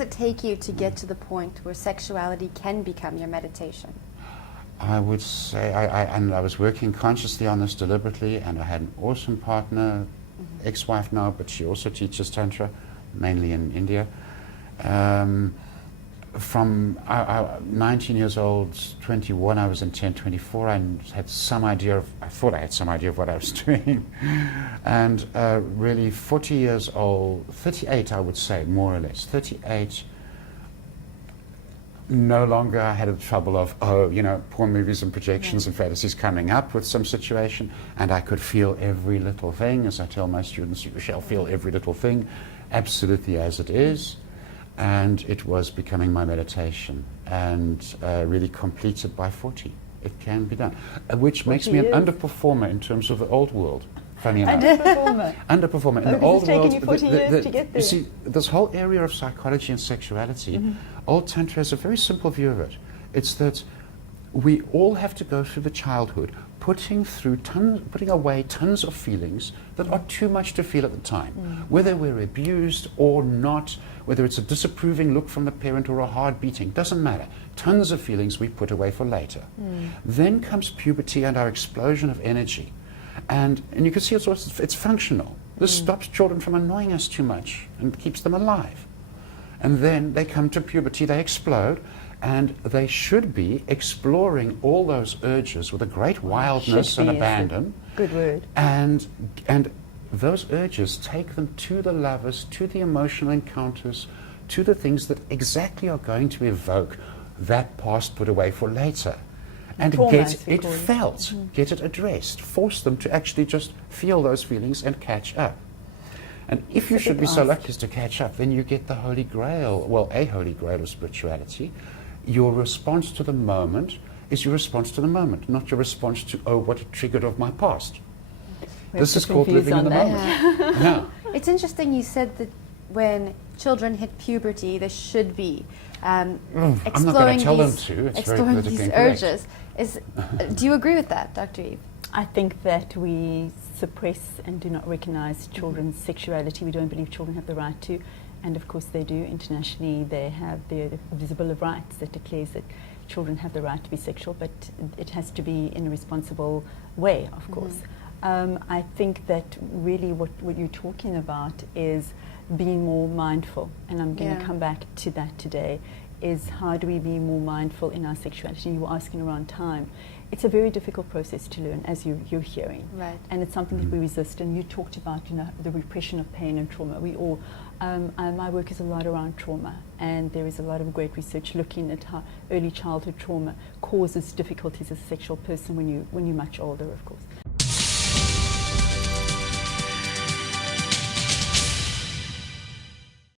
does it take you to get to the point where sexuality can become your meditation? I would say, and I was working consciously on this deliberately, and I had an awesome partner, ex-wife now, but she also teaches Tantra, mainly in India. From 19 years old, 21, I was in 10, 24, I had some idea of, I thought I had some idea of what I was doing. And really 40 years old, 38 I would say, more or less, 38, no longer I had the trouble of, porn movies and projections and fantasies coming up with some situation, and I could feel every little thing. As I tell my students, you shall feel every little thing, absolutely as it is. And it was becoming my meditation, and really completed by 40. It can be done, which makes me an underperformer in terms of the old world. Funny enough. Underperformer. In the old world, it's taken you 40 years to get there. You see, this whole area of psychology and sexuality, old Tantra has a very simple view of it. It's that we all have to go through the childhood, putting away tons of feelings that are too much to feel at the time. Whether we're abused or not, whether it's a disapproving look from the parent or a hard beating, doesn't matter. Tons of feelings we put away for later. Then comes puberty and our explosion of energy. And you can see it's functional. This stops children from annoying us too much and keeps them alive. And then they come to puberty, they explode, and they should be exploring all those urges with a great wildness and abandon. Good word. And those urges take them to the lovers, to the emotional encounters, to the things that exactly are going to evoke that past put away for later. And get it felt, get it addressed, force them to actually just feel those feelings and catch up. And if you should be so lucky as to catch up, then you get the Holy Grail, well, a Holy Grail of spirituality. Your response to the moment is your response to the moment, not your response to, what it triggered of my past. This is called living in the moment. Yeah. It's interesting you said that when children hit puberty, they should be exploring these urges. Do you agree with that, Dr. Eve? I think that we suppress and do not recognize children's sexuality. We don't believe children have the right to, and of course they do. Internationally, they have the Bill of Rights that declares that children have the right to be sexual, but it has to be in a responsible way, of course. I think that really what you're talking about is being more mindful, and I'm going to come back to that today, is how do we be more mindful in our sexuality? You were asking around time. It's a very difficult process to learn, as you're hearing. Right. And it's something that we resist. And you talked about, the repression of pain and trauma. We all, my work is a lot around trauma, and there is a lot of great research looking at how early childhood trauma causes difficulties as a sexual person when you're much older, of course.